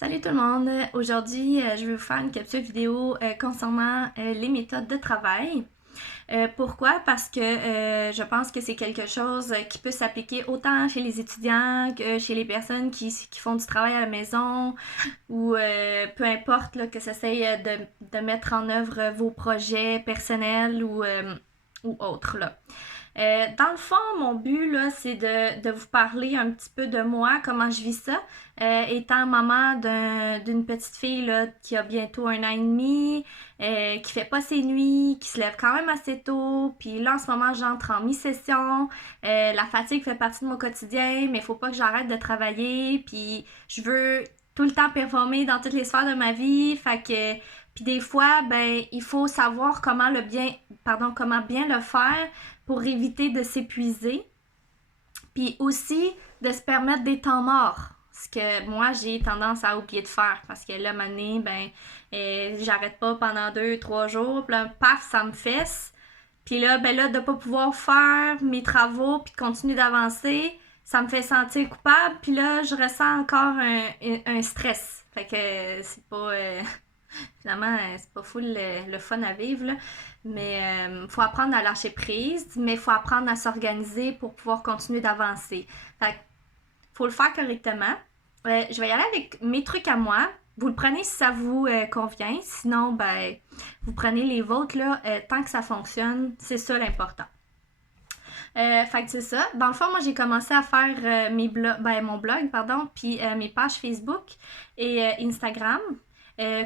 Salut tout le monde! Aujourd'hui, je vais vous faire une capsule vidéo concernant les méthodes de travail. Pourquoi? Parce que je pense que c'est quelque chose qui peut s'appliquer autant chez les étudiants que chez les personnes qui font du travail à la maison ou peu importe là, que ça essaye de mettre en œuvre vos projets personnels ou autres. Là. Dans le fond, mon but, là, c'est de vous parler un petit peu de moi, comment je vis ça. Étant maman d'une petite fille là, qui a bientôt 1 an et demi, qui fait pas ses nuits, qui se lève quand même assez tôt. Puis là, en ce moment, j'entre en mi-session. La fatigue fait partie de mon quotidien, mais il faut pas que j'arrête de travailler. Puis je veux tout le temps performer dans toutes les sphères de ma vie. Fait que puis des fois, ben, il faut savoir comment bien le faire pour éviter de s'épuiser. Puis aussi de se permettre des temps morts. Ce que moi, j'ai tendance à oublier de faire. Parce que là, mané, ben, j'arrête pas pendant 2, 3 jours. Puis là, paf, ça me fesse. Puis là, ben là, de pas pouvoir faire mes travaux puis de continuer d'avancer, ça me fait sentir coupable. Puis là, je ressens encore un stress. Fait que c'est pas... finalement, c'est pas full le fun à vivre, là. Mais faut apprendre à lâcher prise, mais faut apprendre à s'organiser pour pouvoir continuer d'avancer. Fait que faut le faire correctement. Je vais y aller avec mes trucs à moi. Vous le prenez si ça vous convient. Sinon, ben, vous prenez les vôtres, là, tant que ça fonctionne. C'est ça l'important. Fait que c'est ça. Dans le fond, moi, j'ai commencé à faire mon blog, puis mes pages Facebook et Instagram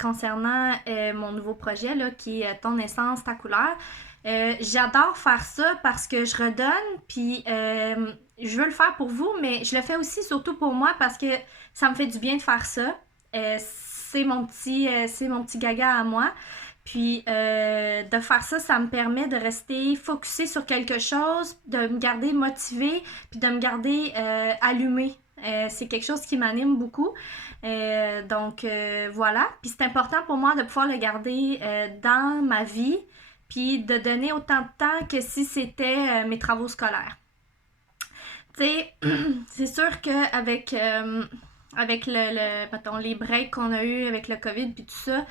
concernant mon nouveau projet, là, qui est Ton essence, ta couleur. J'adore faire ça parce que je redonne, puis je veux le faire pour vous, mais je le fais aussi surtout pour moi parce que ça me fait du bien de faire ça. C'est mon petit gaga à moi. Puis de faire ça, ça me permet de rester focusée sur quelque chose, de me garder motivée, puis de me garder allumée. C'est quelque chose qui m'anime beaucoup. Donc voilà. Puis c'est important pour moi de pouvoir le garder dans ma vie, puis de donner autant de temps que si c'était mes travaux scolaires. Tu sais, c'est sûr qu'avec avec mettons, les breaks qu'on a eu avec le COVID puis tout ça,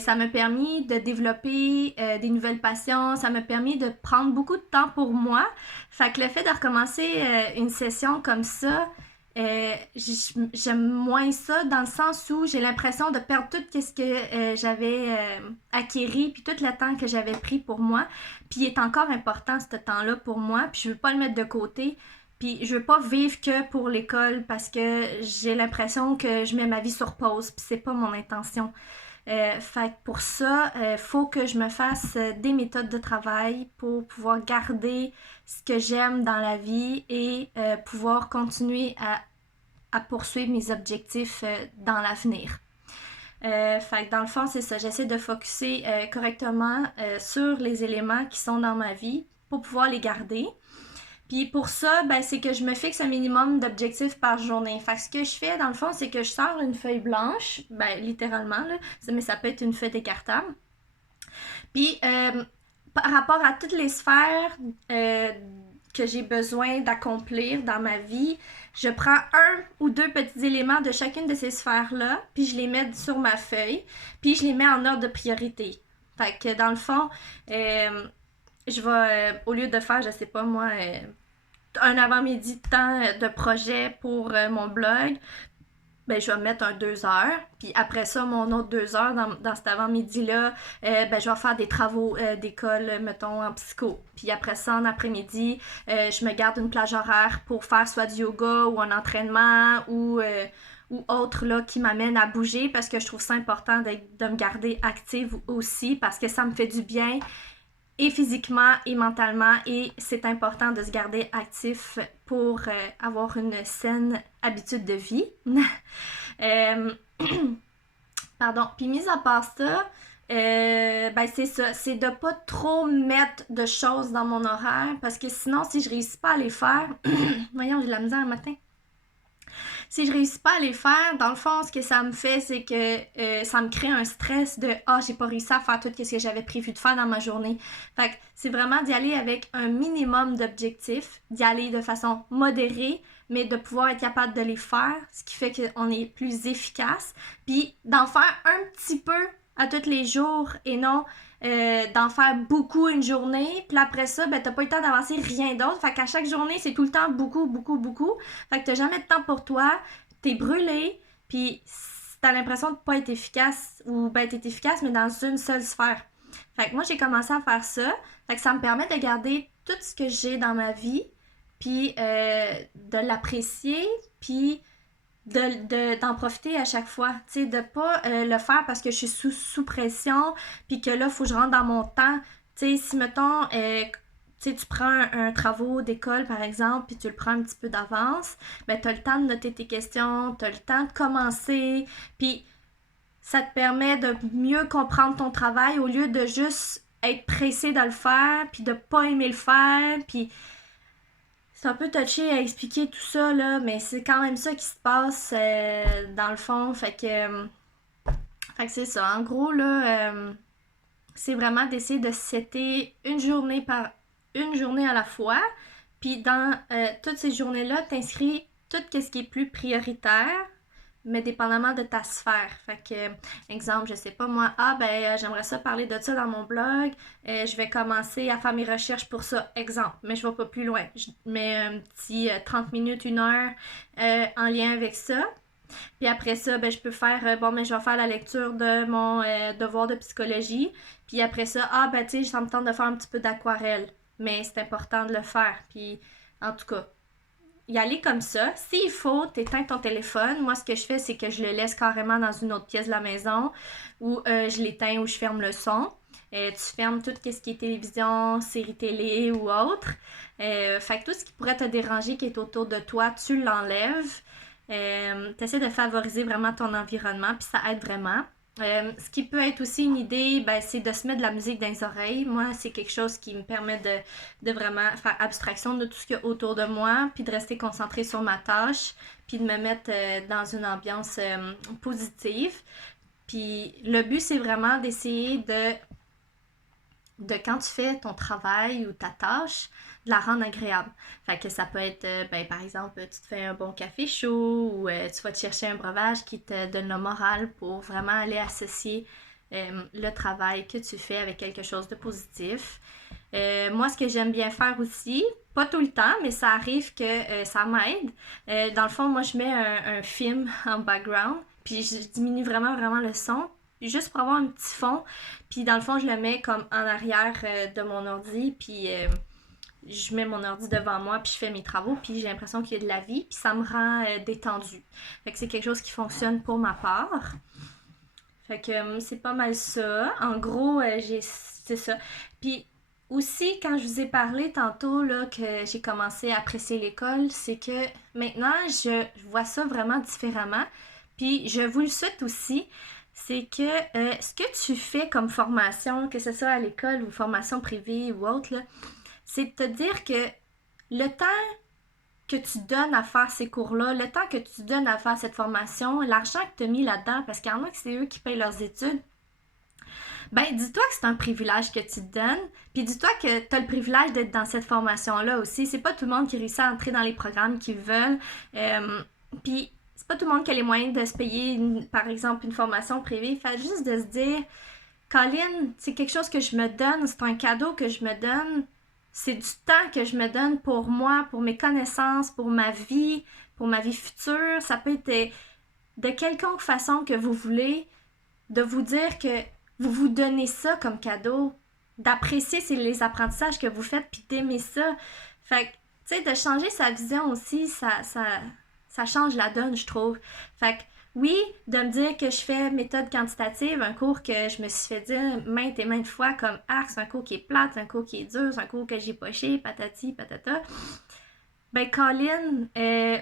ça m'a permis de développer des nouvelles passions, ça m'a permis de prendre beaucoup de temps pour moi. Fait que le fait de recommencer une session comme ça, j'aime moins ça dans le sens où j'ai l'impression de perdre tout ce que j'avais acquéri puis tout le temps que j'avais pris pour moi. Puis il est encore important ce temps-là pour moi, puis je veux pas le mettre de côté. Puis je veux pas vivre que pour l'école parce que j'ai l'impression que je mets ma vie sur pause, puis c'est pas mon intention. Fait que pour ça, faut que je me fasse des méthodes de travail pour pouvoir garder ce que j'aime dans la vie et pouvoir continuer à poursuivre mes objectifs dans l'avenir. Fait que dans le fond, c'est ça. J'essaie de focusser correctement sur les éléments qui sont dans ma vie pour pouvoir les garder. Puis pour ça, ben, c'est que je me fixe un minimum d'objectifs par journée. Fait que ce que je fais, dans le fond, c'est que je sors une feuille blanche, ben, littéralement, là, mais ça peut être une feuille décartable. Puis, par rapport à toutes les sphères que j'ai besoin d'accomplir dans ma vie, je prends 1 ou 2 petits éléments de chacune de ces sphères-là, puis je les mets sur ma feuille, puis je les mets en ordre de priorité. Fait que dans le fond, je vais, au lieu de faire, je sais pas moi, un avant-midi de temps de projet pour mon blog, ben, je vais mettre un 2 heures. Puis après ça, mon autre 2 heures dans cet avant-midi-là, ben, je vais faire des travaux d'école, mettons, en psycho. Puis après ça, en après-midi, je me garde une plage horaire pour faire soit du yoga ou un entraînement ou autre là, qui m'amène à bouger parce que je trouve ça important de me garder active aussi parce que ça me fait du bien et physiquement et mentalement et c'est important de se garder actif pour avoir une saine habitude de vie. Pardon. Puis mis à part ça, ben c'est ça, c'est de pas trop mettre de choses dans mon horaire parce que sinon si je réussis pas à les faire, voyons j'ai de la misère le matin. Si je réussis pas à les faire, dans le fond, ce que ça me fait, c'est que ça me crée un stress de « Ah, j'ai pas réussi à faire tout ce que j'avais prévu de faire dans ma journée. » Fait que c'est vraiment d'y aller avec un minimum d'objectifs, d'y aller de façon modérée, mais de pouvoir être capable de les faire, ce qui fait qu'on est plus efficace, puis d'en faire un petit peu à tous les jours et non d'en faire beaucoup une journée, puis après ça, ben t'as pas eu le temps d'avancer rien d'autre, fait qu'à chaque journée, c'est tout le temps beaucoup, beaucoup, beaucoup, fait que t'as jamais de temps pour toi, t'es brûlé, puis t'as l'impression de pas être efficace, ou ben t'es efficace, mais dans une seule sphère. Fait que moi, j'ai commencé à faire ça, fait que ça me permet de garder tout ce que j'ai dans ma vie, puis de l'apprécier, puis d'en profiter à chaque fois. Tu sais, de pas le faire parce que je suis sous pression, puis que là, il faut que je rentre dans mon temps. Tu sais, si, mettons, tu sais, tu prends un travaux d'école, par exemple, puis tu le prends un petit peu d'avance, ben, tu as le temps de noter tes questions, tu as le temps de commencer, puis ça te permet de mieux comprendre ton travail au lieu de juste être pressé de le faire, puis de pas aimer le faire, puis c'est un peu touché à expliquer tout ça, là, mais c'est quand même ça qui se passe dans le fond. Fait que c'est ça. En gros, là, c'est vraiment d'essayer de setter une journée à la fois. Puis dans toutes ces journées-là, t'inscris tout ce qui est plus prioritaire, mais dépendamment de ta sphère. Fait que, exemple, je sais pas moi, j'aimerais ça parler de ça dans mon blog, je vais commencer à faire mes recherches pour ça, exemple, mais je vais pas plus loin. Je mets un petit 30 minutes, 1 heure en lien avec ça. Puis après ça, ben, je peux faire, je vais faire la lecture de mon devoir de psychologie. Puis après ça, tu sais, ça me tente de faire un petit peu d'aquarelle. Mais c'est important de le faire. Puis, en tout cas, y aller comme ça. S'il faut, t'éteins ton téléphone. Moi, ce que je fais, c'est que je le laisse carrément dans une autre pièce de la maison ou je l'éteins ou je ferme le son. Tu fermes tout ce qui est télévision, série télé ou autre. Fait que tout ce qui pourrait te déranger qui est autour de toi, tu l'enlèves. Tu essaies de favoriser vraiment ton environnement, puis ça aide vraiment. Ce qui peut être aussi une idée, ben, c'est de se mettre de la musique dans les oreilles. Moi, c'est quelque chose qui me permet de vraiment faire abstraction de tout ce qu'il y a autour de moi, puis de rester concentrée sur ma tâche, puis de me mettre dans une ambiance positive. Puis le but, c'est vraiment d'essayer de quand tu fais ton travail ou ta tâche, de la rendre agréable. Fait que ça peut être, par exemple, tu te fais un bon café chaud ou tu vas te chercher un breuvage qui te donne le moral pour vraiment aller associer le travail que tu fais avec quelque chose de positif. Moi, ce que j'aime bien faire aussi, pas tout le temps, mais ça arrive que ça m'aide. Dans le fond, moi, je mets un film en background, puis je diminue vraiment, vraiment le son, juste pour avoir un petit fond. Puis dans le fond, je le mets comme en arrière de mon ordi, puis je mets mon ordi devant moi, puis je fais mes travaux, puis j'ai l'impression qu'il y a de la vie, puis ça me rend détendue. Fait que c'est quelque chose qui fonctionne pour ma part. Fait que c'est pas mal ça. En gros, c'est ça. Puis aussi, quand je vous ai parlé tantôt là, que j'ai commencé à apprécier l'école, c'est que maintenant, je vois ça vraiment différemment. Puis je vous le souhaite aussi, c'est que ce que tu fais comme formation, que ce soit à l'école ou formation privée ou autre, là, c'est de te dire que le temps que tu donnes à faire ces cours-là, le temps que tu donnes à faire cette formation, l'argent que tu as mis là-dedans, parce qu'il y en a que c'est eux qui payent leurs études, ben dis-toi que c'est un privilège que tu te donnes, puis dis-toi que tu as le privilège d'être dans cette formation-là aussi. C'est pas tout le monde qui réussit à entrer dans les programmes qu'ils veulent, puis c'est pas tout le monde qui a les moyens de se payer, par exemple, une formation privée. Fait juste de se dire, Colin, c'est quelque chose que je me donne, c'est un cadeau que je me donne, c'est du temps que je me donne pour moi, pour mes connaissances, pour ma vie future. Ça peut être de quelconque façon que vous voulez, de vous dire que vous vous donnez ça comme cadeau, d'apprécier les apprentissages que vous faites, puis d'aimer ça. Fait que, tu sais, de changer sa vision aussi, ça change la donne, je trouve. Fait que, oui, de me dire que je fais méthode quantitative, un cours que je me suis fait dire maintes et maintes fois comme c'est un cours qui est plate, c'est un cours qui est dur, c'est un cours que j'ai poché, patati, patata. Ben, Colin,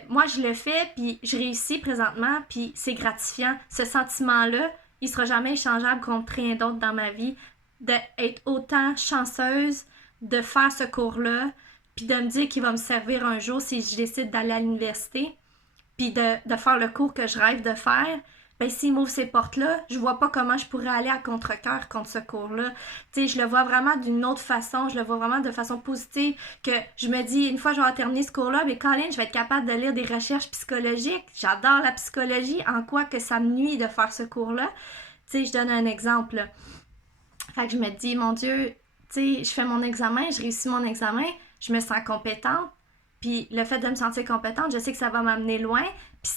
moi, je le fais, puis je réussis présentement, puis c'est gratifiant. Ce sentiment-là, il sera jamais échangeable contre rien d'autre dans ma vie. D'être autant chanceuse de faire ce cours-là, puis de me dire qu'il va me servir un jour si je décide d'aller à l'université, puis de faire le cours que je rêve de faire, ben s'il m'ouvre ces portes-là, je vois pas comment je pourrais aller à contre-cœur contre ce cours-là. Tu sais, je le vois vraiment d'une autre façon, je le vois vraiment de façon positive, que je me dis, une fois que je vais terminer ce cours-là, ben Colin, je vais être capable de lire des recherches psychologiques. J'adore la psychologie, en quoi que ça me nuit de faire ce cours-là. Tu sais, je donne un exemple, là. Fait que je me dis, mon Dieu, tu sais, je fais mon examen, je réussis mon examen, je me sens compétente, puis le fait de me sentir compétente, je sais que ça va m'amener loin, puis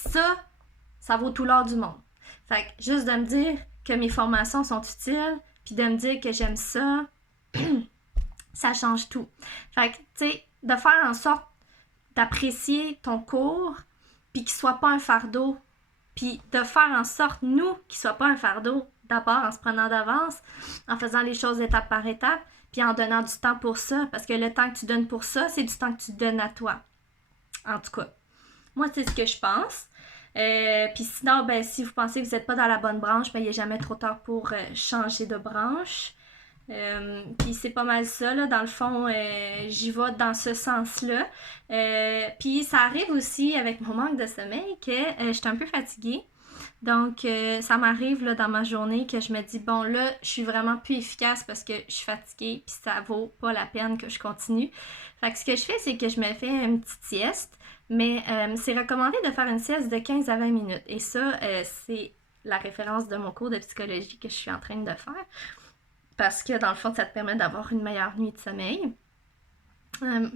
ça vaut tout l'or du monde. Fait que juste de me dire que mes formations sont utiles, puis de me dire que j'aime ça, ça change tout. Fait que, tu sais, de faire en sorte d'apprécier ton cours, puis qu'il soit pas un fardeau, puis de faire en sorte, nous, qu'il soit pas un fardeau, d'abord en se prenant d'avance, en faisant les choses étape par étape, puis en donnant du temps pour ça, parce que le temps que tu donnes pour ça, c'est du temps que tu donnes à toi. En tout cas, moi, c'est ce que je pense. Puis sinon, ben, si vous pensez que vous n'êtes pas dans la bonne branche, ben, il n'est jamais trop tard pour changer de branche. Puis c'est pas mal ça, là, dans le fond, j'y vais dans ce sens-là. Puis ça arrive aussi avec mon manque de sommeil que je suis un peu fatiguée. Donc, ça m'arrive là, dans ma journée que je me dis, bon, là, je suis vraiment plus efficace parce que je suis fatiguée, puis ça vaut pas la peine que je continue. Fait que ce que je fais, c'est que je me fais une petite sieste, mais c'est recommandé de faire une sieste de 15 à 20 minutes. Et ça, c'est la référence de mon cours de psychologie que je suis en train de faire, parce que dans le fond, ça te permet d'avoir une meilleure nuit de sommeil.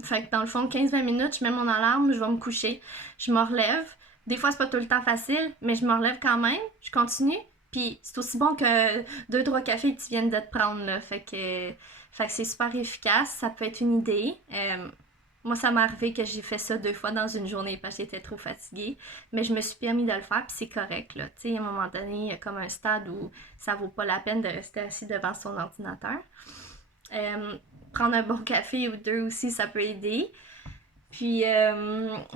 Fait que dans le fond, 15-20 minutes, je mets mon alarme, je vais me coucher, je me relève. Des fois, c'est pas tout le temps facile, mais je me relève quand même, je continue. Puis c'est aussi bon que 2-3 cafés que tu viens de te prendre, là. Fait que c'est super efficace, ça peut être une idée. Moi, ça m'est arrivé que j'ai fait ça 2 fois dans une journée parce que j'étais trop fatiguée. Mais je me suis permis de le faire, puis c'est correct, là. Tu sais, à un moment donné, il y a comme un stade où ça vaut pas la peine de rester assis devant son ordinateur. Prendre un bon café ou 2 aussi, ça peut aider. Puis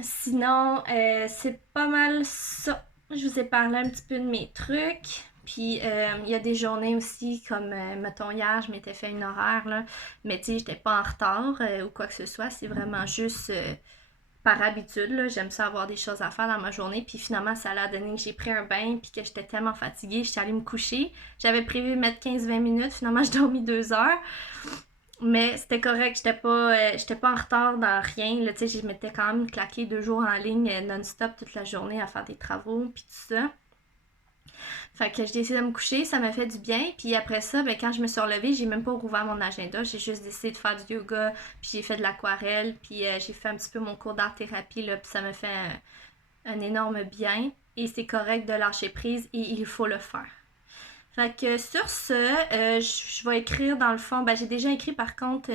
sinon, c'est pas mal ça. Je vous ai parlé un petit peu de mes trucs. Puis il y a des journées aussi, comme mettons hier, je m'étais fait une horaire, là. Mais tu sais, j'étais pas en retard ou quoi que ce soit. C'est vraiment juste par habitude, là. J'aime ça avoir des choses à faire dans ma journée. Puis finalement, ça a donné que j'ai pris un bain puis que j'étais tellement fatiguée, j'étais allée me coucher. J'avais prévu mettre 15-20 minutes. Finalement, j'ai dormi 2 heures. Mais c'était correct, j'étais pas en retard dans rien. Là, je m'étais quand même claqué 2 jours en ligne non-stop toute la journée à faire des travaux puis tout ça. Fait que j'ai décidé de me coucher, ça m'a fait du bien. Puis après ça, ben, quand je me suis relevée, j'ai même pas rouvert mon agenda. J'ai juste décidé de faire du yoga, puis j'ai fait de l'aquarelle, puis j'ai fait un petit peu mon cours d'art-thérapie, là, puis ça m'a fait un énorme bien. Et c'est correct de lâcher prise et il faut le faire. Fait que sur ce, je vais écrire dans le fond, ben, j'ai déjà écrit par contre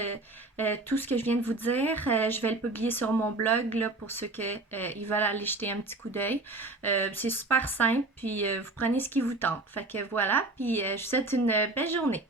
tout ce que je viens de vous dire. Je vais le publier sur mon blog là, pour ceux qui ils veulent aller jeter un petit coup d'œil. C'est super simple, puis vous prenez ce qui vous tente. Fait que voilà, puis je vous souhaite une belle journée.